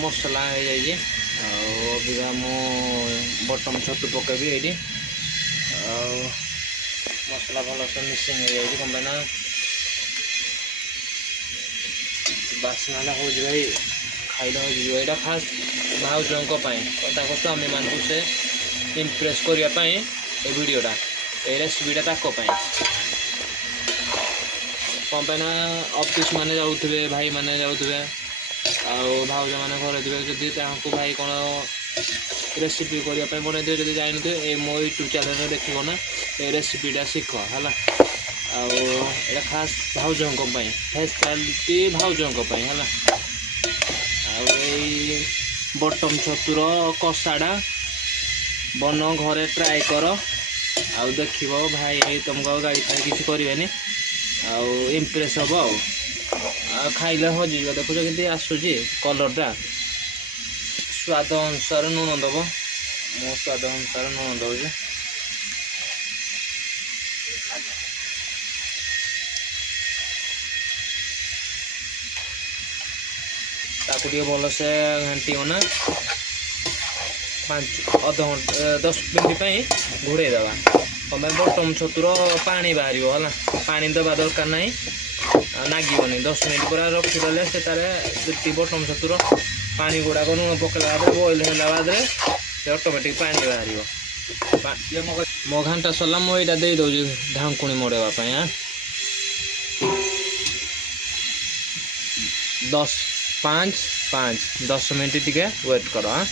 मसला हो जाइए अबिका मु बटम छतु पकेबी ये मसला भल से मिसिंग हो जाए कम ना बास्ना हो भाई खाइला हो यहाँ खास भाउजों तो आम मान से इम्प्रेस करने ये वीडियोटा ये रेसिपीटा ताको कौन पे ना ऑफिस माने जाऊे भाई माने जाऊे भाउज मैंने घर थे जदि भाई कौन रेसिपी करने बन दिए जब जान थे मो यूट्यूब चैनल देखो ना ये रेसिपीटा शिख है आटा खास भाउजों हेयर स्टाइल भाउजों है बटम छतुर कषाटा बन घरे ट्राए कर देख भाई तुमको गाड़ी फाड़ी किसी करेनि इम्प्रेस हम खाइले हजिज देखुच कि आसूसी कलरटा स्वाद अनुसार लुण दब मो स्वाद अनुसार लुण दौर ताकू भल से घाटी ना 5 घंटा 10 मिनट घोड़े दवा कम बटम छतुर पानी बाहर है पानी दबा दरकार ना नागोनी 10 मिनट पूरा रखीदे से जी बटम छतुर पानी गुड़ाक लुण पकड़ा बाद बॉइल होगा बाद से ऑटोमेटिक पानी बाहर मो घंटा सरला मुझे यहाँ दे दूँ ढांकुणी मड़ेवाई हाँ 10 मिनट टी वेट कर हाँ।